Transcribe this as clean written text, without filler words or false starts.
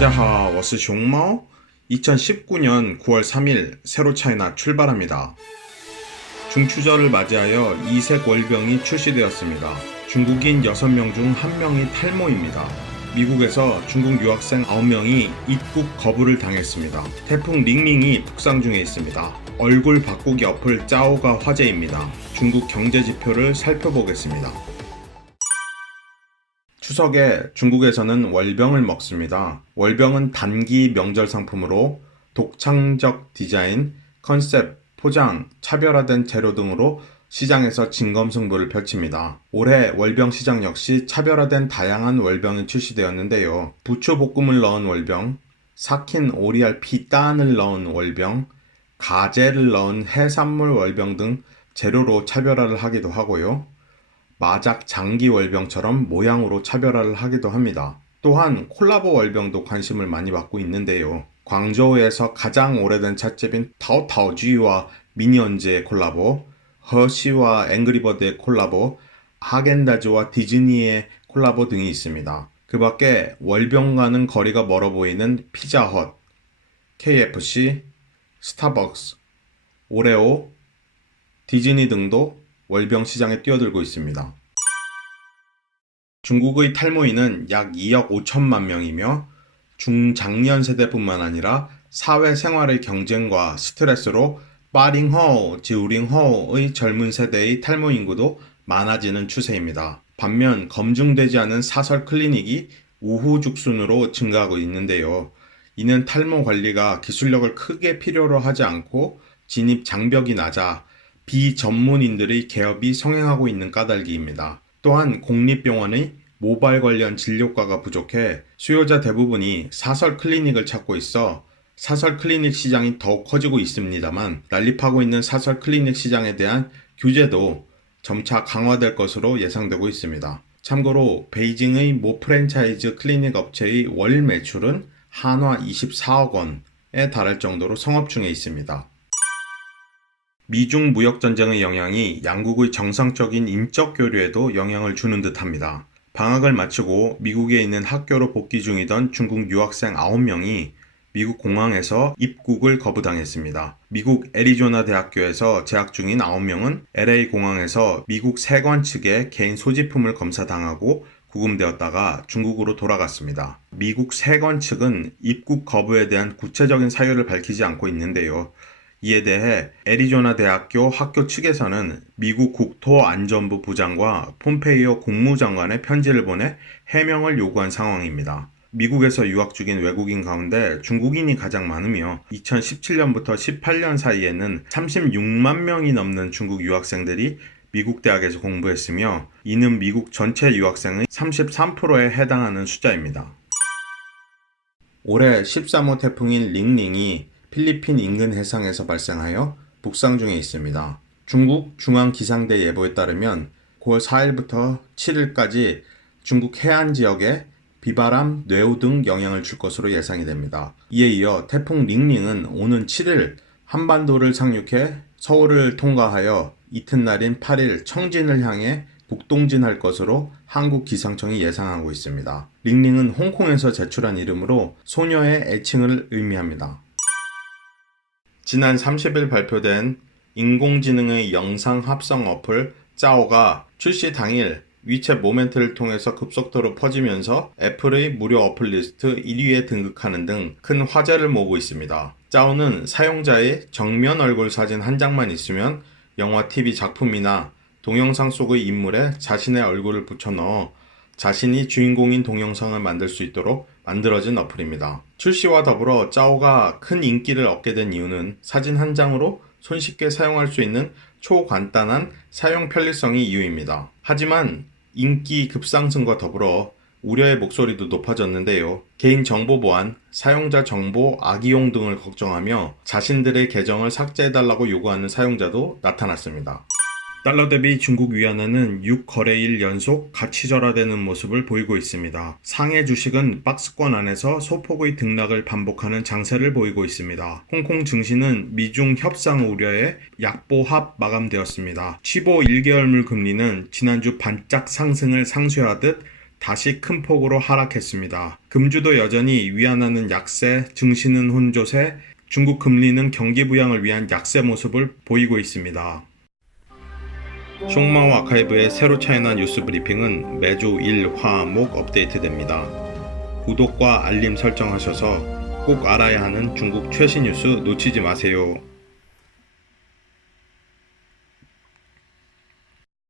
大家好，我是熊猫。 2019년 9월 3일 세로 차이나 출발합니다. 중추절을 맞이하여 이색 월병이 출시되었습니다. 중국인 6명 중 1명이 탈모입니다. 미국에서 중국 유학생 9명이 입국 거부를 당했습니다. 태풍 링링이 북상 중에 있습니다. 얼굴 바꾸기 어플 짜오가 화제입니다. 중국 경제 지표를 살펴보겠습니다. 추석에 중국에서는 월병을 먹습니다. 월병은 단기 명절 상품으로 독창적 디자인, 컨셉, 포장, 차별화된 재료 등으로 시장에서 진검승부를 펼칩니다. 올해 월병 시장 역시 차별화된 다양한 월병이 출시되었는데요. 부추 볶음을 넣은 월병, 삭힌 오리알 피단을 넣은 월병, 가재를 넣은 해산물 월병 등 재료로 차별화를 하기도 하고요. 마작 장기 월병처럼 모양으로 차별화를 하기도 합니다. 또한 콜라보 월병도 관심을 많이 받고 있는데요. 광저우에서 가장 오래된 찻집인 타오타오쥐와 미니언즈의 콜라보, 허쉬와 앵그리버드의 콜라보, 하겐다즈와 디즈니의 콜라보 등이 있습니다. 그 밖에 월병과는 거리가 멀어 보이는 피자헛, KFC, 스타벅스, 오레오, 디즈니 등도 월병 시장에 뛰어들고 있습니다. 중국의 탈모인은 약 2억 5천만 명이며 중장년 세대뿐만 아니라 사회생활의 경쟁과 스트레스로 빠링허우, 지우링허우의 젊은 세대의 탈모 인구도 많아지는 추세입니다. 반면 검증되지 않은 사설 클리닉이 우후죽순으로 증가하고 있는데요. 이는 탈모 관리가 기술력을 크게 필요로 하지 않고 진입 장벽이 낮아 비전문인들의 개업이 성행하고 있는 까닭입니다. 또한 공립병원의 모발 관련 진료과가 부족해 수요자 대부분이 사설 클리닉을 찾고 있어 사설 클리닉 시장이 더욱 커지고 있습니다만, 난립하고 있는 사설 클리닉 시장에 대한 규제도 점차 강화될 것으로 예상되고 있습니다. 참고로 베이징의 모 프랜차이즈 클리닉 업체의 월 매출은 한화 24억 원에 달할 정도로 성업 중에 있습니다. 미중 무역전쟁의 영향이 양국의 정상적인 인적 교류에도 영향을 주는 듯합니다. 방학을 마치고 미국에 있는 학교로 복귀 중이던 중국 유학생 9명이 미국 공항에서 입국을 거부당했습니다. 미국 애리조나 대학교에서 재학 중인 9명은 LA 공항에서 미국 세관 측에 개인 소지품을 검사당하고 구금되었다가 중국으로 돌아갔습니다. 미국 세관 측은 입국 거부에 대한 구체적인 사유를 밝히지 않고 있는데요. 이에 대해 애리조나 대학교 학교 측에서는 미국 국토안전부 부장과 폼페이오 국무장관에 편지를 보내 해명을 요구한 상황입니다. 미국에서 유학 중인 외국인 가운데 중국인이 가장 많으며 2017년부터 18년 사이에는 36만 명이 넘는 중국 유학생들이 미국 대학에서 공부했으며 이는 미국 전체 유학생의 33%에 해당하는 숫자입니다. 올해 13호 태풍인 링링이 필리핀 인근 해상에서 발생하여 북상 중에 있습니다. 중국 중앙기상대 예보에 따르면 9월 4일부터 7일까지 중국 해안 지역에 비바람, 뇌우 등 영향을 줄 것으로 예상이 됩니다. 이에 이어 태풍 링링은 오는 7일 한반도를 상륙해 서울을 통과하여 이튿날인 8일 청진을 향해 북동진할 것으로 한국 기상청이 예상하고 있습니다. 링링은 홍콩에서 제출한 이름으로 소녀의 애칭을 의미합니다. 지난 30일 발표된 인공지능의 영상 합성 어플 짜오가 출시 당일 위챗 모멘트를 통해서 급속도로 퍼지면서 애플의 무료 어플 리스트 1위에 등극하는 등 큰 화제를 모으고 있습니다. 짜오는 사용자의 정면 얼굴 사진 한 장만 있으면 영화, TV 작품이나 동영상 속의 인물에 자신의 얼굴을 붙여넣어 자신이 주인공인 동영상을 만들 수 있도록 만들어진 어플입니다. 출시와 더불어 짜오가 큰 인기를 얻게 된 이유는 사진 한 장으로 손쉽게 사용할 수 있는 초간단한 사용 편리성이 이유입니다. 하지만 인기 급상승과 더불어 우려의 목소리도 높아졌는데요. 개인정보 보안, 사용자 정보 악이용 등을 걱정하며 자신들의 계정을 삭제해달라고 요구하는 사용자도 나타났습니다. 달러 대비 중국 위안화는 6거래일 연속 가치 절하되는 모습을 보이고 있습니다. 상해 주식은 박스권 안에서 소폭의 등락을 반복하는 장세를 보이고 있습니다. 홍콩 증시는 미중 협상 우려에 약보합 마감되었습니다. 15 1개월물 금리는 지난주 반짝 상승을 상쇄하듯 다시 큰 폭으로 하락했습니다. 금주도 여전히 위안화는 약세, 증시는 혼조세, 중국 금리는 경기 부양을 위한 약세 모습을 보이고 있습니다. 숑마오 아카이브의 새로 차연한 뉴스 브리핑은 매주 일, 화, 목 업데이트됩니다. 구독과 알림 설정하셔서 꼭 알아야 하는 중국 최신 뉴스 놓치지 마세요.